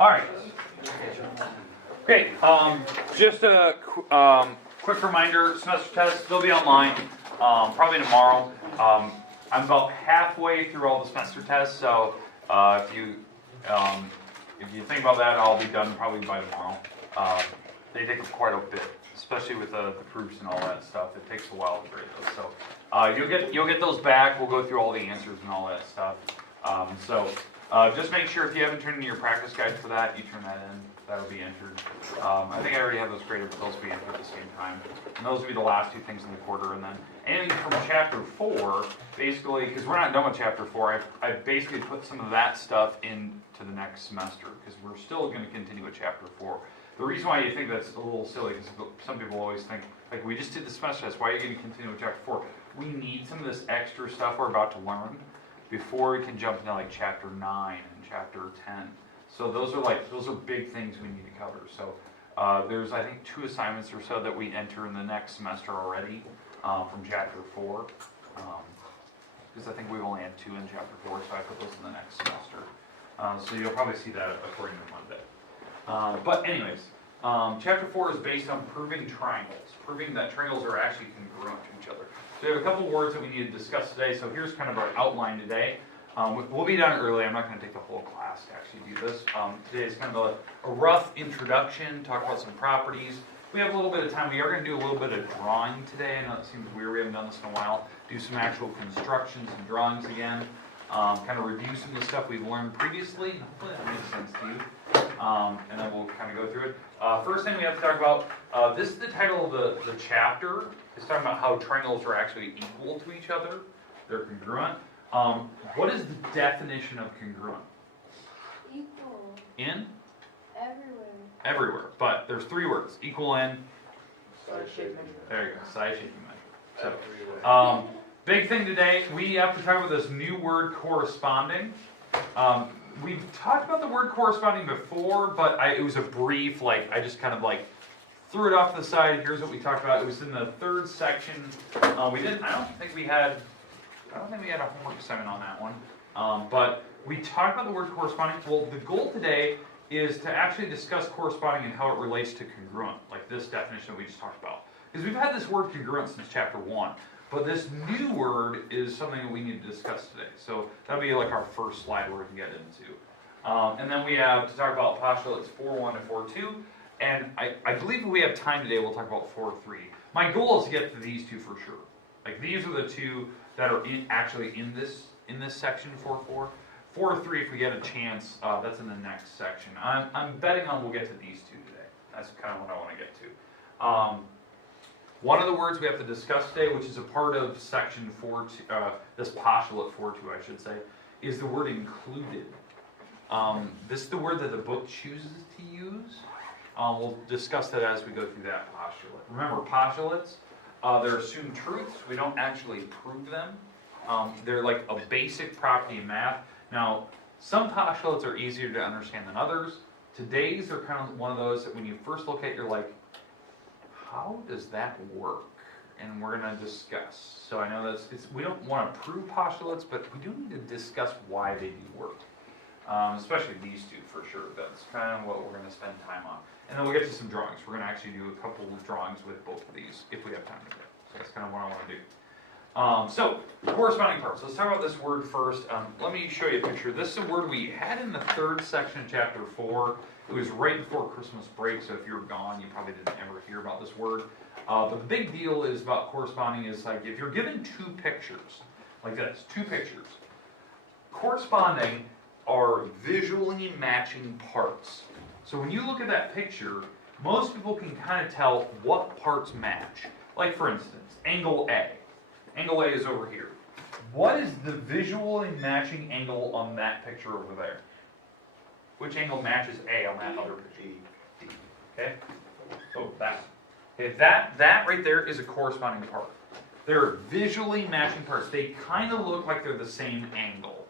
All right. Okay. Just a quick reminder: semester tests, they'll be online probably tomorrow. I'm about halfway through all the semester tests, so if you think about that, I'll be done probably by tomorrow. They take quite a bit, especially with the proofs and all that stuff. It takes a while to grade those. So you'll get those back. We'll go through all the answers and all that stuff. Just make sure if you haven't turned in your practice guide for that, you turn that in. That'll be entered. I think I already have those graded, but those will be entered at the same time. And those will be the last two things in the quarter. And then anything from Chapter 4, basically, because we're not done with Chapter 4, I basically put some of that stuff into the next semester, because we're still going to continue with Chapter 4. The reason why you think that's a little silly, because some people always think, like, we just did the semester test, why are you going to continue with Chapter 4? We need some of this extra stuff we're about to learn before we can jump into like Chapter 9 and Chapter 10. So those are big things we need to cover. So there's, I think, 2 assignments or so that we enter in the next semester already from Chapter 4. Because I think we've only had 2 in Chapter 4, so I put those in the next semester. So you'll probably see that according to Monday. But anyways, Chapter 4 is based on proving triangles, proving that triangles are actually congruent to each other. So we have a couple words that we need to discuss today. So here's kind of our outline today. We'll be done early. I'm not going to take the whole class to actually do this. Today is kind of a rough introduction, talk about some properties. We have a little bit of time. We are going to do a little bit of drawing today. I know it seems weird. We haven't done this in a while. Do some actual constructions and drawings again. Kind of review some of the stuff we've learned previously. Hopefully that makes sense to you. And then we'll kind of go through it. First thing we have to talk about, this is the title of the chapter. It's talking about how triangles are actually equal to each other. They're congruent. What is the definition of congruent? Equal. In? Everywhere. Everywhere. But there's 3 words. Equal in. Size, shape, measure. There you go. Size, shape, and measure. So, big thing today, we have to talk about this new word, corresponding. We've talked about the word corresponding before, but it was a brief, I just kind of threw it off to the side. Here's what we talked about. It was in the 3rd section. I don't think we had a homework assignment on that one. But we talked about the word corresponding. Well, the goal today is to actually discuss corresponding and how it relates to congruent, like this definition that we just talked about. Because we've had this word congruent since Chapter 1. But this new word is something that we need to discuss today. So that'll be like our first slide where we can get into. And then we have to talk about postulates 4.1 to 4.2. And I believe if we have time today, we'll talk about 4.3. My goal is to get to these 2 for sure. Like these are the 2 that are actually in this section 4.4. 4.3, if we get a chance, that's in the next section. I'm betting on we'll get to these 2 today. That's kind of what I want to get to. One of the words we have to discuss today, which is a part of section 4.2, this postulate 4.2, I should say, is the word included. This is the word that the book chooses to use. We'll discuss that as we go through that postulate. Remember, postulates, they're assumed truths. We don't actually prove them. They're like a basic property in math. Now, some postulates are easier to understand than others. Today's are kind of one of those that when you first look at it, you're like, how does that work? And we're going to discuss. So I know we don't want to prove postulates, but we do need to discuss why they do work. Especially these 2 for sure. That's kind of what we're going to spend time on. And then we'll get to some drawings. We're going to actually do a couple of drawings with both of these if we have time today. So that's kind of what I want to do. So, corresponding parts. Let's talk about this word first. Let me show you a picture. This is a word we had in the 3rd section of Chapter 4. It was right before Christmas break, so if you were gone, you probably didn't ever hear about this word. But the big deal is about corresponding is like if you're given 2 pictures, like this, 2 pictures, corresponding are visually matching parts. So when you look at that picture, most people can kind of tell what parts match. Like for instance, angle A. Angle A is over here. What is the visually matching angle on that picture over there? Which angle matches A on that other picture? D. Okay? So that. Okay, that right there is a corresponding part. They're visually matching parts. They kind of look like they're the same angle.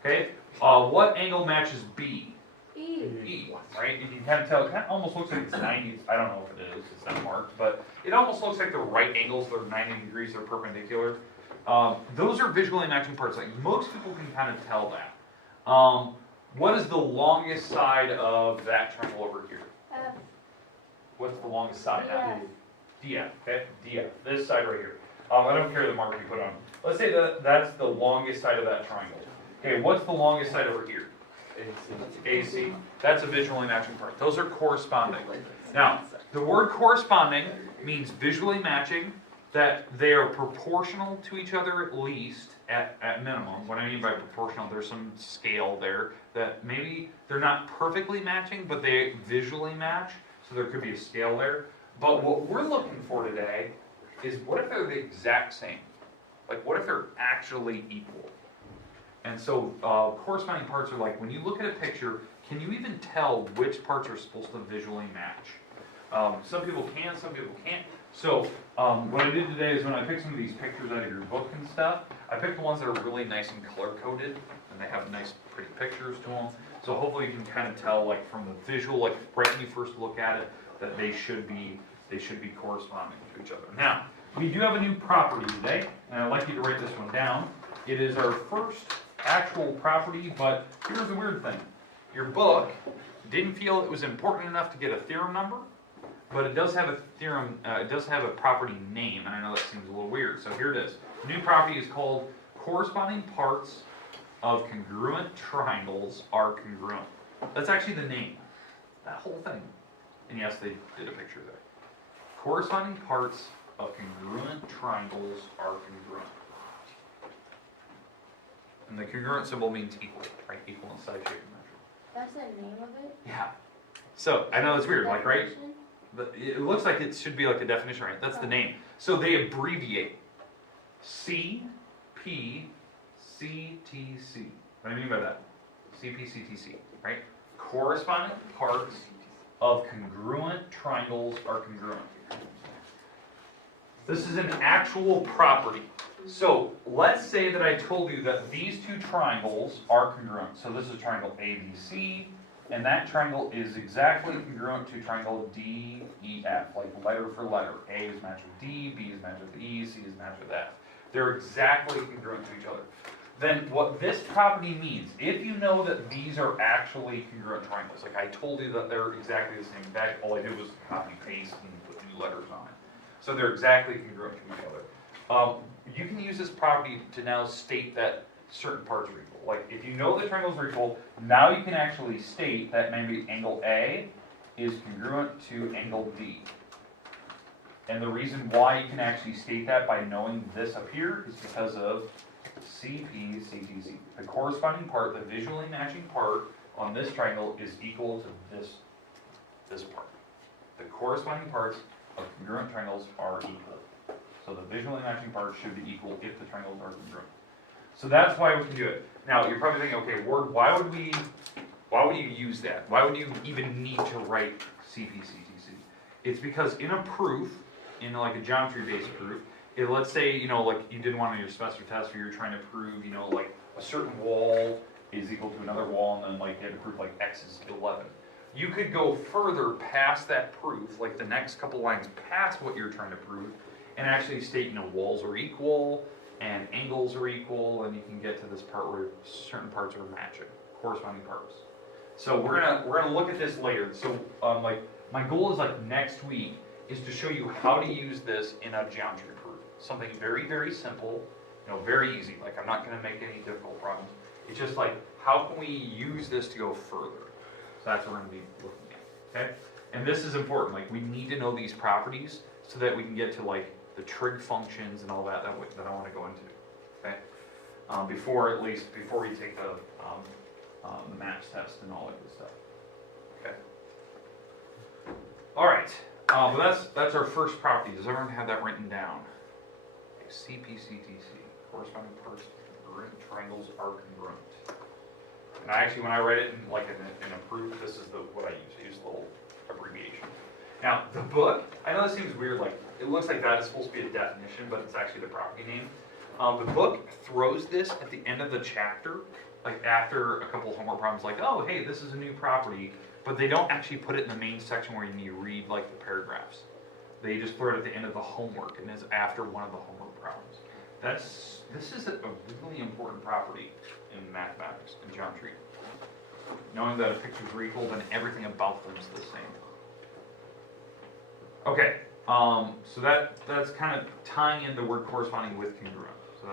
Okay? What angle matches B? E, right? You can kind of tell, it kind of almost looks like it's 90. I don't know if it is, it's not marked, but it almost looks like the right angles, they're 90 degrees, they're perpendicular. Those are visually matching parts. Like most people can kind of tell that. What is the longest side of that triangle over here? F. What's the longest side? DF. DF, okay? DF, this side right here. I don't care the mark you put on. Let's say that that's the longest side of that triangle. Okay, what's the longest side over here? AC. That's a visually matching part. Those are corresponding. Now, the word corresponding means visually matching, that they are proportional to each other at least, at minimum. What I mean by proportional, there's some scale there that maybe they're not perfectly matching, but they visually match, so there could be a scale there. But what we're looking for today is what if they're the exact same? Like what if they're actually equal? And so corresponding parts are like, when you look at a picture, can you even tell which parts are supposed to visually match? Some people can, some people can't. So what I did today is when I picked some of these pictures out of your book and stuff, I picked the ones that are really nice and color-coded, and they have nice, pretty pictures to them. So hopefully you can kind of tell, like from the visual, like right when you first look at it, that they should be corresponding to each other. Now, we do have a new property today, and I'd like you to write this one down. It is our first actual property, but here's the weird thing. Your book didn't feel it was important enough to get a theorem number, but it does have a theorem, it does have a property name, and I know that seems a little weird, so here it is. The new property is called corresponding parts of congruent triangles are congruent. That's actually the name, that whole thing. And yes, they did a picture there. Corresponding parts of congruent triangles are congruent. And the congruent symbol means equal, right? Equal in size, shape, and measure. That's the name of it? Yeah. So, I know it's weird, like, right? Definition? But it looks like it should be like a definition, right? That's the name. So they abbreviate Cpctc. What do I mean by that? Cpctc, right? Corresponding parts of congruent triangles are congruent. This is an actual property. So let's say that I told you that these two triangles are congruent. So this is triangle ABC, and that triangle is exactly congruent to triangle DEF, like letter for letter. A is matched with D, B is matched with E, C is matched with F. They're exactly congruent to each other. Then what this property means, if you know that these are actually congruent triangles, like I told you that they're exactly the same, in fact, all I did was copy paste and put new letters on it. So they're exactly congruent to each other. You can use this property to now state that certain parts are equal. Like if you know the triangles are equal, now you can actually state that maybe angle A is congruent to angle D. And the reason why you can actually state that by knowing this up here is because of Cpctc. The corresponding part, the visually matching part on this triangle is equal to this part. The corresponding parts of congruent triangles are equal. So the visually matching part should be equal if the triangles are congruent. So that's why we can do it. Now you're probably thinking, okay, Word, why would you use that? Why would you even need to write Cpctc? It's because in a proof, in like a geometry-based proof, let's say, you know, like you did one on your semester test where you're trying to prove, you know, like a certain wall is equal to another wall, and then like you had to prove like x is 11. You could go further past that proof, like the next couple lines past what you're trying to prove, and actually state, you know, walls are equal and angles are equal, and you can get to this part where certain parts are matching, corresponding parts. So we're gonna look at this later. So like my goal is like next week is to show you how to use this in a geometry proof. Something very, very simple, you know, very easy. Like I'm not gonna make any difficult problems. It's just like, how can we use this to go further? So that's what we're gonna be looking at, okay? And this is important, like we need to know these properties so that we can get to like the trig functions and all that I want to go into, okay? Before we take the maths test and all that good stuff, okay? All right, well that's our first property. Does everyone have that written down? Okay, Cpctc, corresponding parts of congruent triangles are congruent. And actually, when I read it in a proof, this is what I use. I use a little abbreviation. Now, the book, I know this seems weird, like, it looks like that is supposed to be a definition, but it's actually the property name. The book throws this at the end of the chapter, like after a couple of homework problems, like, oh, hey, this is a new property, but they don't actually put it in the main section where you read, like, the paragraphs. They just throw it at the end of the homework, and it's after one of the homework problems. This is a really important property in mathematics and geometry. Knowing that if pictures are equal, then everything about them is the same. Okay, so that's kind of tying into word corresponding with congruent. So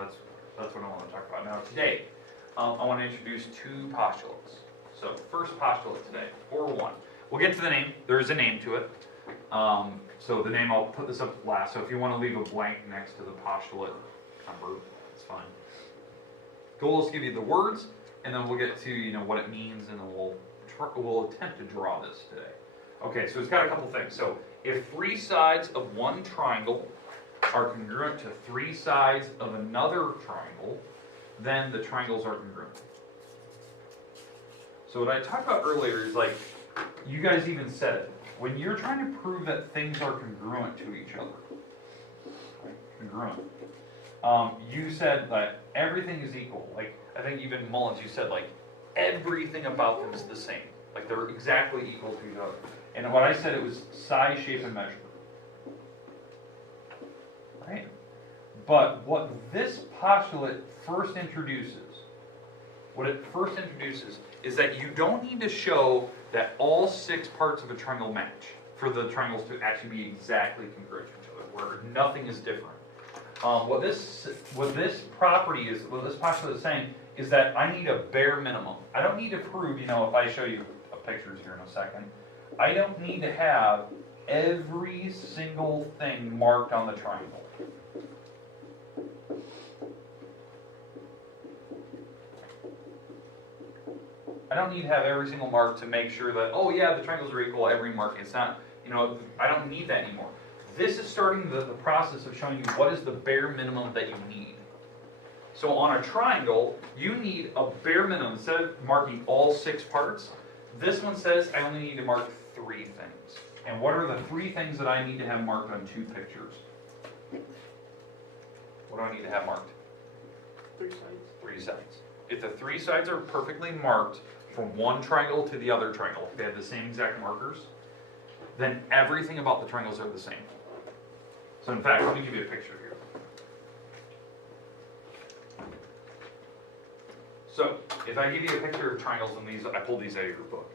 that's what I want to talk about. Now today, I want to introduce two postulates. So first postulate today, or one. We'll get to the name. There is a name to it. So the name, I'll put this up last. So if you want to leave a blank next to the postulate number, it's fine. Goal is to give you the words, and then we'll get to what it means, and then we'll attempt to draw this today. Okay, so it's got a couple things. So if 3 sides of one triangle are congruent to 3 sides of another triangle, then the triangles are congruent. So what I talked about earlier is like, you guys even said it. When you're trying to prove that things are congruent to each other, right? Congruent, you said that everything is equal. Like, I think even Mullins, you said like, everything about them is the same. Like, they're exactly equal to each other. And what I said, it was size, shape, and measure. Right? But what this postulate first introduces, is that you don't need to show that all 6 parts of a triangle match for the triangles to actually be exactly congruent to each other, where nothing is different. What this postulate is saying is that I need a bare minimum. I don't need to prove, if I show you pictures here in a second, I don't need to have every single thing marked on the triangle. I don't need to have every single mark to make sure that, oh yeah, the triangles are equal, every mark. It's not, I don't need that anymore. This is starting the process of showing you what is the bare minimum that you need. So on a triangle, you need a bare minimum. Instead of marking all 6 parts, this one says I only need to mark 3 things. And what are the 3 things that I need to have marked on 2 pictures? What do I need to have marked? 3 sides. 3 sides. If the 3 sides are perfectly marked from one triangle to the other triangle, if they have the same exact markers, then everything about the triangles are the same. So in fact, let me give you a picture here. So if I give you a picture of triangles, and these, I pulled these out of your book.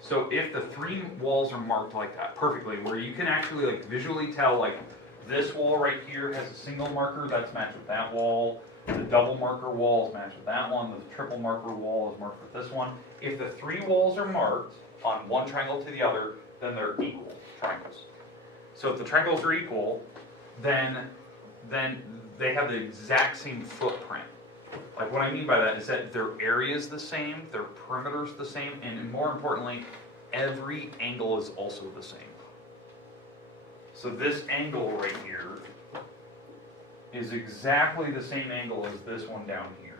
So if the 3 walls are marked like that, perfectly, where you can actually like visually tell, like this wall right here has a single marker that's matched with that wall, the double marker wall is matched with that one, the triple marker wall is marked with this one. If the 3 walls are marked on one triangle to the other, then they're equal triangles. So if the triangles are equal, then they have the exact same footprint. Like, what I mean by that is that their area is the same, their perimeter is the same, and more importantly, every angle is also the same. So this angle right here is exactly the same angle as this one down here.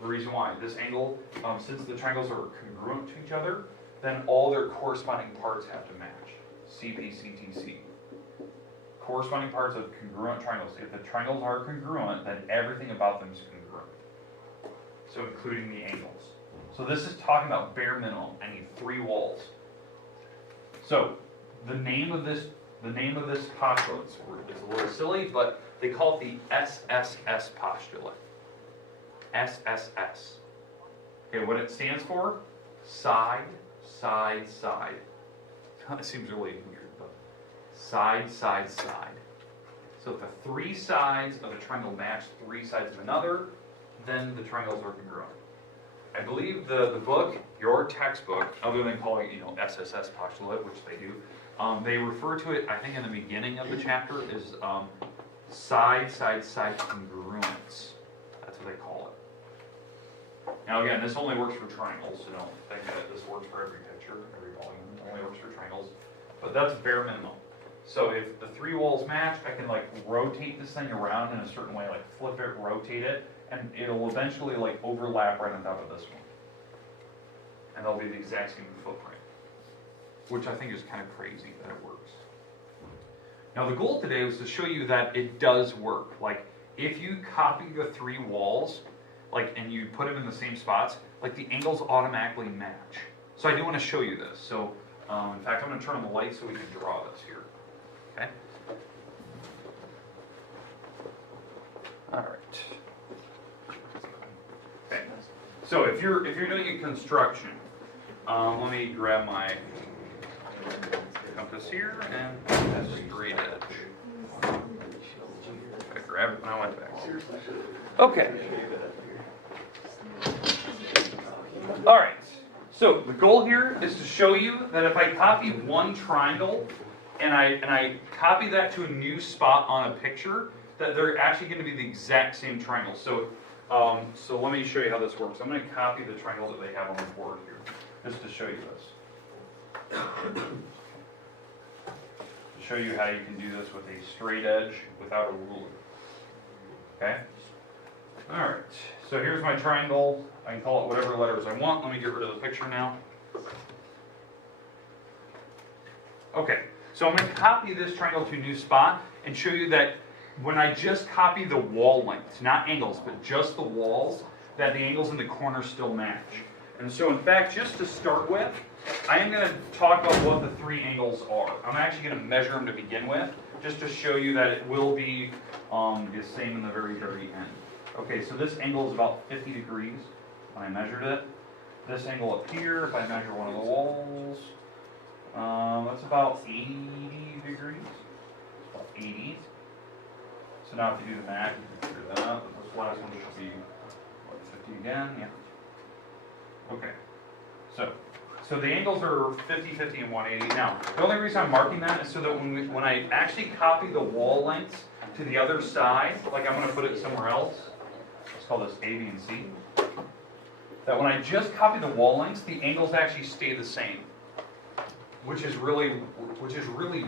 The reason why, this angle, since the triangles are congruent to each other, then all their corresponding parts have to match. Cpctc. Corresponding parts of congruent triangles. If the triangles are congruent, then everything about them is congruent. So including the angles. So this is talking about bare minimum. I need 3 walls. So the name of this postulate is a little silly, but they call it the SSS postulate. SSS. Okay, what it stands for? Side, side, side. Kind of seems really weird, but side, side, side. So if the 3 sides of a triangle match 3 sides of another, then the triangles are congruent. I believe the book, your textbook, other than calling it, SSS postulate, which they do, they refer to it, I think in the beginning of the chapter, as side, side, side congruence. That's what they call it. Now again, this only works for triangles, so don't think that this works for every picture, every volume. It only works for triangles. But that's bare minimum. So if the 3 walls match, I can like rotate this thing around in a certain way, like flip it, rotate it, and it'll eventually like overlap right on top of this one. And they'll be the exact same footprint, which I think is kind of crazy that it works. Now the goal today was to show you that it does work. Like if you copy the 3 walls, and you put them in the same spots, like the angles automatically match. So I do want to show you this. So in fact, I'm going to turn on the light so we can draw this here. Okay? All right. Okay. So if you're doing a construction, let me grab my compass here and that's straight edge. I grabbed it when I went back. Okay. All right. So the goal here is to show you that if I copy one triangle and I copy that to a new spot on a picture, that they're actually going to be the exact same triangle. So so let me show you how this works. I'm going to copy the triangle that they have on the board here, just to show you this. To show you how you can do this with a straight edge without a ruler. Okay? Alright, so here's my triangle. I can call it whatever letters I want. Let me get rid of the picture now. Okay, so I'm going to copy this triangle to a new spot and show you that when I just copy the wall lengths, not angles, but just the walls, that the angles in the corners still match. And so in fact, just to start with, I am going to talk about what the three angles are. I'm actually going to measure them to begin with, just to show you that it will be the same in the very, very end. Okay, so this angle is about 50 degrees when I measured it. This angle up here, if I measure one of the walls, that's about 80 degrees. About 80. So now if you do the math, you can figure that out. But this last one should be, what, 50 again? Yeah. Okay. So the angles are 50, 50, and 180. Now, the only reason I'm marking that is so that when I actually copy the wall lengths to the other side, like I'm going to put it somewhere else, let's call this A, B, and C, that when I just copy the wall lengths, the angles actually stay the same, which is really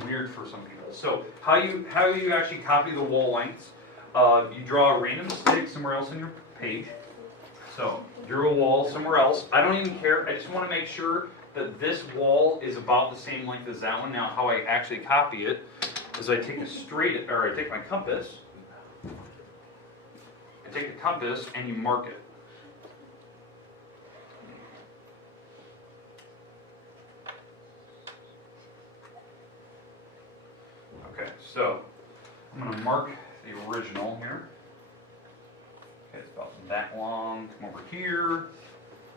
weird for some people. So how you actually copy the wall lengths, you draw a random stick somewhere else on your page. So drew a wall somewhere else. I don't even care. I just want to make sure that this wall is about the same length as that one. Now, how I actually copy it is I take I take my compass. I take the compass and you mark it. Okay, so I'm going to mark the original here. Okay, it's about that long. Come over here.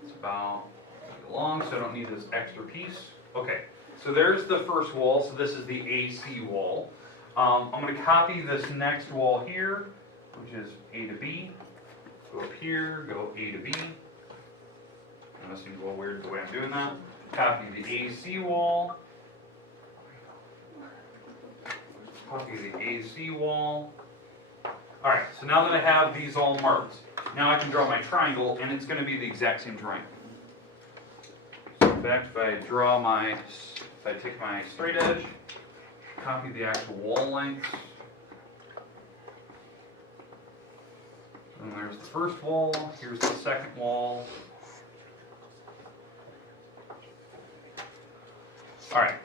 It's about that long, so I don't need this extra piece. Okay, so there's the first wall. So this is the AC wall. I'm going to copy this next wall here, which is A to B. Go up here, go A to B. And this seems a little weird the way I'm doing that. Copy the AC wall. Copy the AC wall. Alright, so now that I have these all marked, now I can draw my triangle, and it's going to be the exact same triangle. So in fact, if I take my straight edge, copy the actual wall lengths, and there's the first wall, here's the second wall. Alright,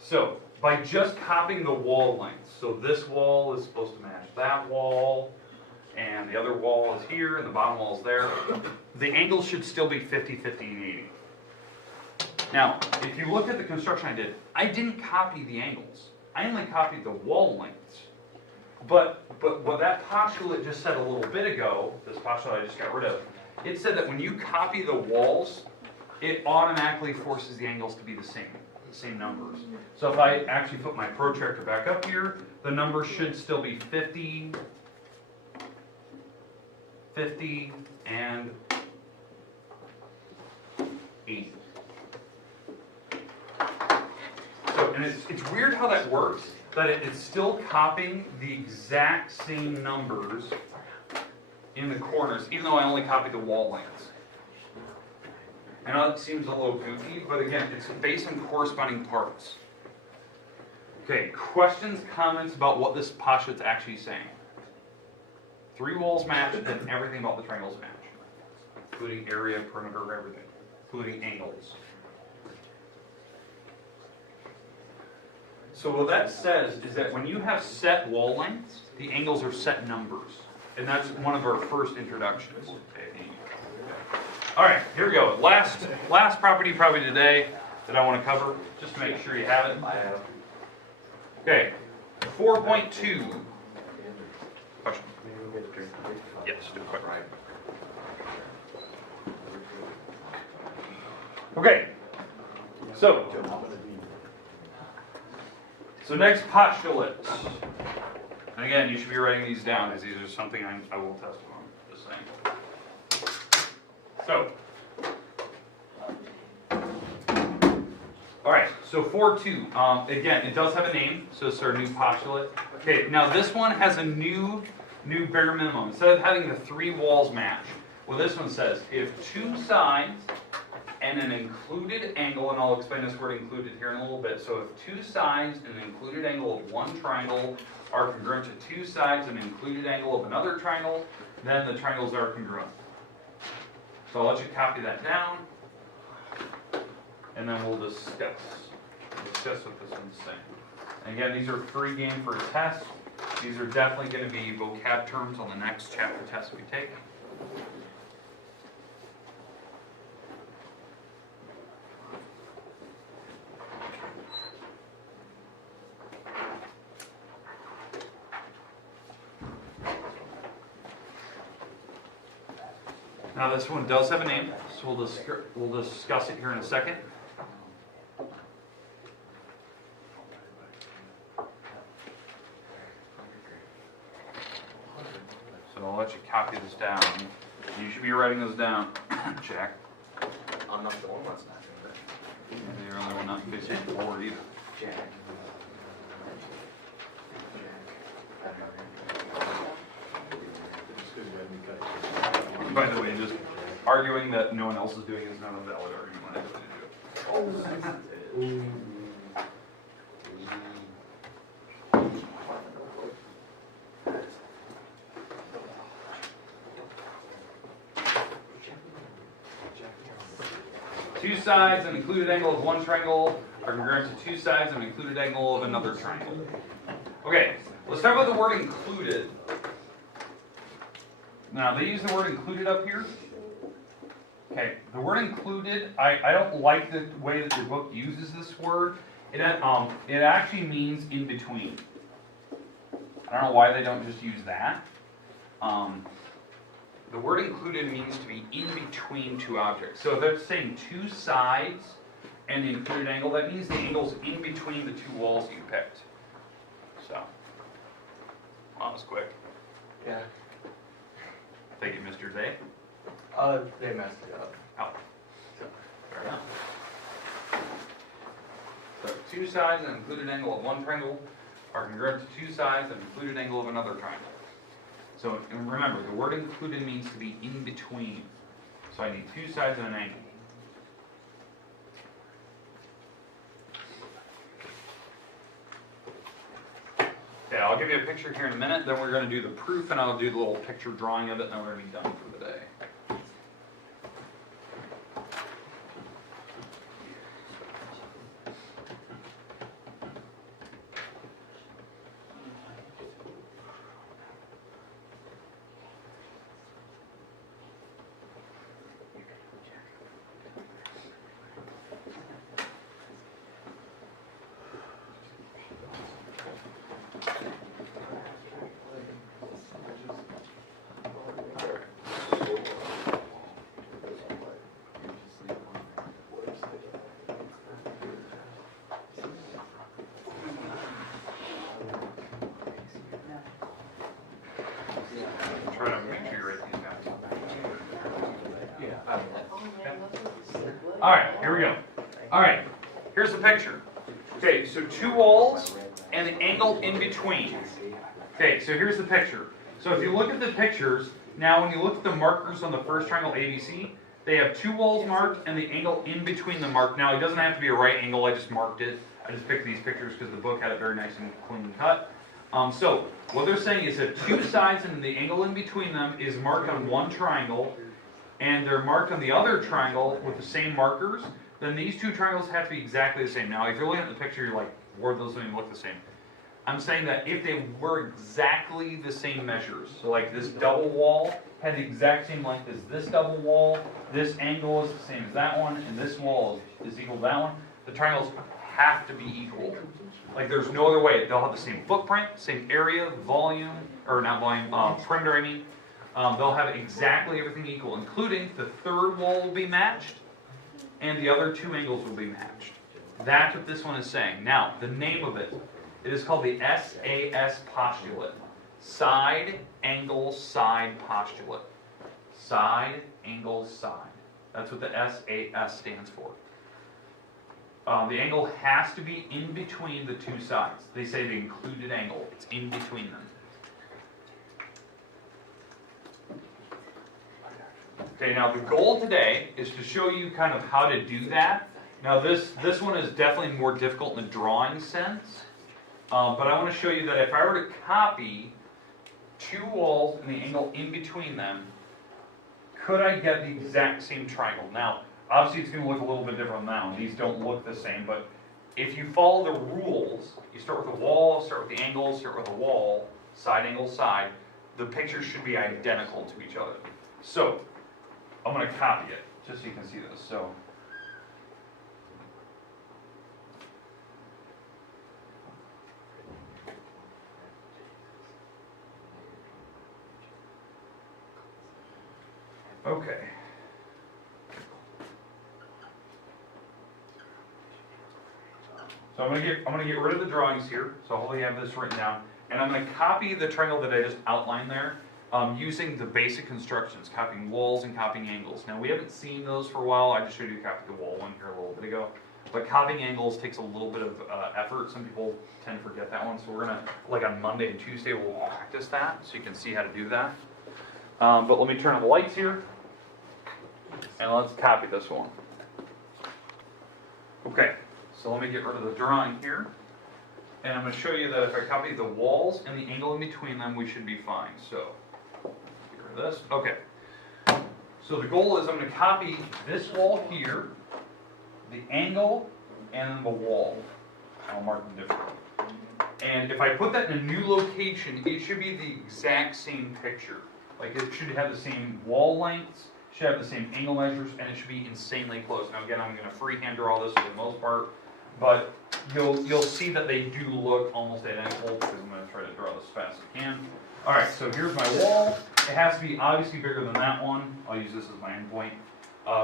so by just copying the wall lengths, so this wall is supposed to match that wall, and the other wall is here, and the bottom wall is there, the angles should still be 50, 50, and 80. Now, if you look at the construction I didn't copy the angles. I only copied the wall lengths. But what that postulate just said a little bit ago, this postulate I just got rid of, it said that when you copy the walls, it automatically forces the angles to be the same numbers. So if I actually put my protractor back up here, the numbers should still be 50, 50, and 80. So, and it's weird how that works, that it's still copying the exact same numbers in the corners, even though I only copied the wall lengths. I know it seems a little goofy, but again, it's based on corresponding parts. Okay, questions, comments about what this postulate's actually saying? 3 walls match, then everything about the triangles match, including area, perimeter, everything, including angles. So what that says is that when you have set wall lengths, the angles are set numbers. And that's one of our first introductions. All right, here we go. Last property probably today that I want to cover, just to make sure you have it. I have. Okay, 4.2. Question? Yes, do it quick. Okay, so next postulates. And again, you should be writing these down because these are something I will test on, just saying. So, all right, so 4.2, again, it does have a name, so it's our new postulate. Okay, now this one has a new bare minimum. Instead of having the 3 walls match, well, this one says, if 2 sides and an included angle, and I'll explain this word included here in a little bit. So if 2 sides and an included angle of one triangle are congruent to 2 sides and an included angle of another triangle, then the triangles are congruent. So I'll let you copy that down, and then we'll discuss what this one's saying. And again, these are free game for a test. These are definitely going to be vocab terms on the next chapter test we take. Now this one does have a name, so we'll discuss it here in a second. So I'll let you copy this down. You should be writing this down, Jack. I'm not the only one that's not doing that. You're the only one not facing the board either. Jack. By the way, just arguing that no one else is doing it is not a valid argument. I have to do it. Two sides and included angle of one triangle are congruent to 2 sides and included angle of another triangle. Okay, let's talk about the word included. Now, they use the word included up here. Okay, the word included, I don't like the way that your book uses this word. It actually means in between. I don't know why they don't just use that. The word included means to be in between 2 objects. So if they're saying 2 sides and the included angle, that means the angle's in between the 2 walls you picked. So, well, that was quick. Yeah. Thank you, Mr. Day. They messed it up. Oh. Fair enough. So 2 sides and included angle of one triangle are congruent to 2 sides and included angle of another triangle. So and remember, the word included means to be in between. So I need 2 sides and an angle. Okay, I'll give you a picture here in a minute, then we're going to do the proof, and I'll do the little picture drawing of it, and then we're going to be done for the day. Try to make sure you write these down. All right, here we go. All right, here's the picture. Okay, so 2 walls and the angle in between. Okay, so here's the picture. So if you look at the pictures, now when you look at the markers on the first triangle ABC, they have 2 walls marked and the angle in between them marked. Now it doesn't have to be a right angle, I just marked it. I just picked these pictures because the book had it very nice and clean cut. So what they're saying is that 2 sides and the angle in between them is marked on one triangle, and they're marked on the other triangle with the same markers, then these 2 triangles have to be exactly the same. Now if you're looking at the picture, you're like, where those don't even look the same. I'm saying that if they were exactly the same measures, so like this double wall had the exact same length as this double wall, this angle is the same as that one, and this wall is equal to that one, the triangles have to be equal. Like there's no other way. They'll have the same footprint, same area, volume, or not volume, perimeter I mean. They'll have exactly everything equal, including the 3rd wall will be matched, and the other two angles will be matched. That's what this one is saying. Now, the name of it, it is called the SAS postulate. Side, angle, side postulate. Side, angle, side. That's what the SAS stands for. The angle has to be in between the two sides. They say the included angle. It's in between them. Okay, now the goal today is to show you kind of how to do that. Now this one is definitely more difficult in the drawing sense, but I want to show you that if I were to copy two walls and the angle in between them, could I get the exact same triangle? Now, obviously it's going to look a little bit different now. These don't look the same, but if you follow the rules, you start with the wall, start with the angle, start with the wall, side, angle, side, the pictures should be identical to each other. So, I'm going to copy it, just so you can see this. So, okay. So I'm gonna get rid of the drawings here. So hopefully you have this written down, and I'm gonna copy the triangle that I just outlined there, using the basic instructions, copying walls and copying angles. Now we haven't seen those for a while. I just showed you to copy the wall one here a little bit ago, but copying angles takes a little bit of effort. Some people tend to forget that one, so we're gonna, like on Monday and Tuesday, we'll practice that so you can see how to do that. But let me turn on the lights here, and let's copy this one. Okay. So let me get rid of the drawing here, and I'm going to show you that if I copy the walls and the angle in between them, we should be fine. So, get rid of this. Okay. So the goal is I'm going to copy this wall here, the angle, and the wall. I'll mark them differently. And if I put that in a new location, it should be the exact same picture. Like it should have the same wall lengths, should have the same angle measures, and it should be insanely close. Now again, I'm going to freehand draw this for the most part. But you'll see that they do look almost identical, because I'm going to try to draw this as fast as I can. Alright, so here's my wall. It has to be obviously bigger than that one. I'll use this as my endpoint.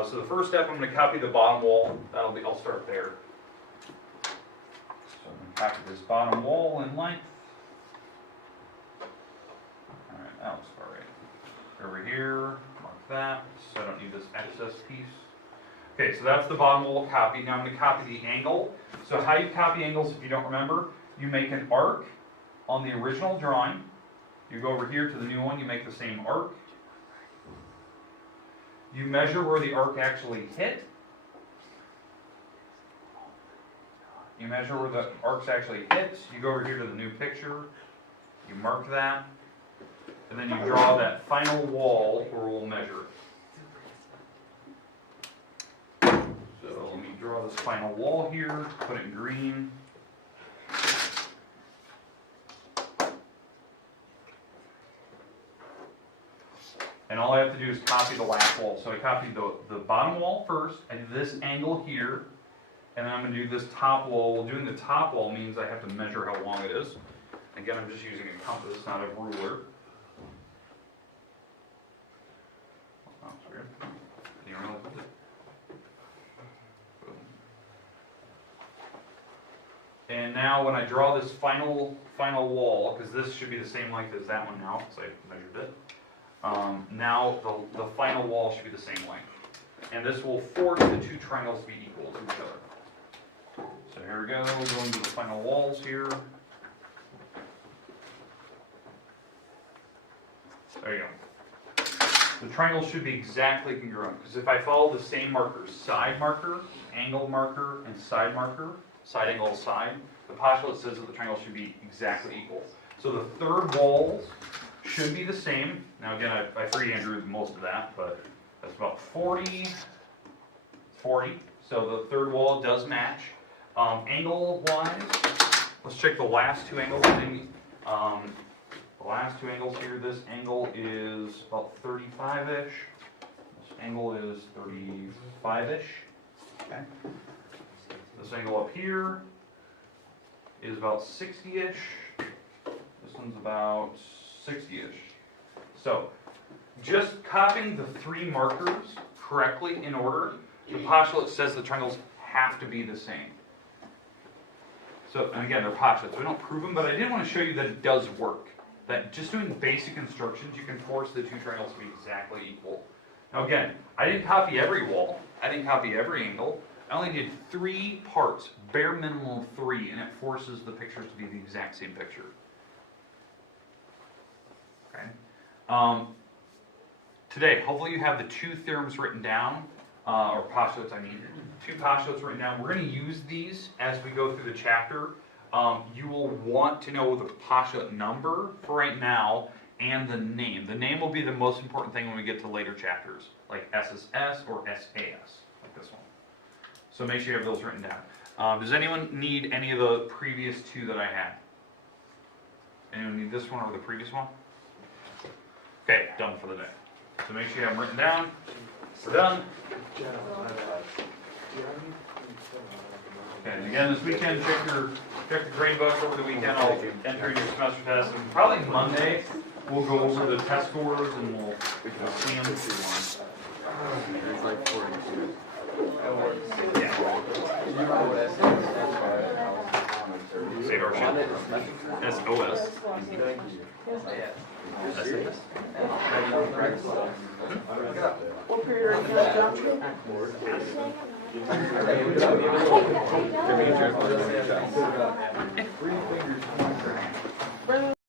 So the first step, I'm going to copy the bottom wall. I'll start there. So I'm going to copy this bottom wall in length. Alright, that looks about right. Over here, mark that, so I don't need this excess piece. Okay, so that's the bottom wall copy. Now I'm going to copy the angle. So how you copy angles, if you don't remember, you make an arc on the original drawing. You go over here to the new one, you make the same arc. You measure where the arc actually hit. You measure where the arcs actually hit. You go over here to the new picture. You mark that. And then you draw that final wall where we'll measure it. So let me draw this final wall here, put it in green. And all I have to do is copy the last wall. So I copied the bottom wall first, I did this angle here, and then I'm going to do this top wall. Well, doing the top wall means I have to measure how long it is. Again, I'm just using a compass, not a ruler. Oh, that's weird. Didn't realize I did. And now when I draw this final wall, because this should be the same length as that one now, because I measured it. Now the final wall should be the same length. And this will force the two triangles to be equal to each other. So here we go, going to the final walls here. There you go. The triangles should be exactly congruent, because if I follow the same markers, side marker, angle marker, and side marker, side angle side, the postulate says that the triangle should be exactly equal. So the third walls should be the same. Now again, I freehand drew most of that, but that's about 40. So the third wall does match. Angle-wise, let's check the last two angles. The last two angles here, this angle is about 35-ish. This angle is 35-ish. Okay. This angle up here is about 60-ish. This one's about 60-ish. So, just copying the three markers correctly in order The postulate says the triangles have to be the same. So, and again, they're postulates. We don't prove them, but I did want to show you that it does work. That just doing basic instructions, you can force the two triangles to be exactly equal. Now again, I didn't copy every wall. I didn't copy every angle. I only did 3 parts, bare minimum of 3, and it forces the pictures to be the exact same picture. Okay. Today, hopefully you have the 2 theorems written down, or postulates I mean, 2 postulates written down. We're going to use these as we go through the chapter. You will want to know the postulate number for right now and the name. The name will be the most important thing when we get to later chapters, like SSS or SAS, like this one. So make sure you have those written down. Does anyone need any of the previous 2 that I had? Anyone need this one or the previous one? Okay, done for the day. So make sure you have them written down. We're done. Okay, and again, this weekend, check the grade book over the weekend. I'll enter your semester test. And probably Monday, we'll go over the test scores and we'll see them. It's like 42. Say our shit. SOS. SAS. What period are you going to jump to?